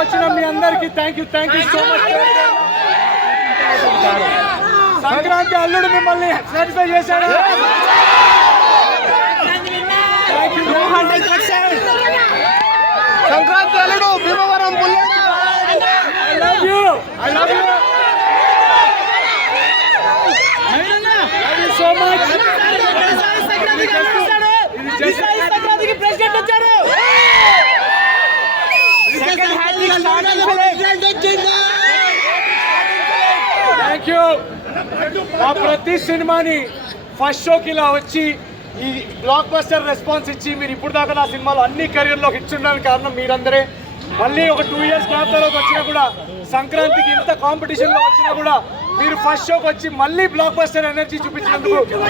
వచ్చిన మీ అందరికి thank you so much. Sankranti అల్లుడు మిమ్మల్ని సాటిస్ఫై చేశాడు. సంక్రాంతి అల్లుడు Bhimavaram I love you so much. Thank you. నా ప్రతి సినిమాని ఫస్ట్ షోకి ఇలా వచ్చి ఈ బ్లాక్ బస్టర్ రెస్పాన్స్ ఇచ్చి మీరు ఇప్పుడు దాకా నా సినిమాలు అన్ని కెరీర్లో హిట్స్ ఉండడానికి కారణం మీరందరే. మళ్ళీ ఒక 2 years గ్యాప్ తర్వాత వచ్చినా కూడా సంక్రాంతికి ఇంత కాంపిటీషన్లో వచ్చినా కూడా మీరు ఫస్ట్ షోకి వచ్చి మళ్ళీ బ్లాక్ బస్టర్ ఎనర్జీ చూపించినందుకు ఎక్కువ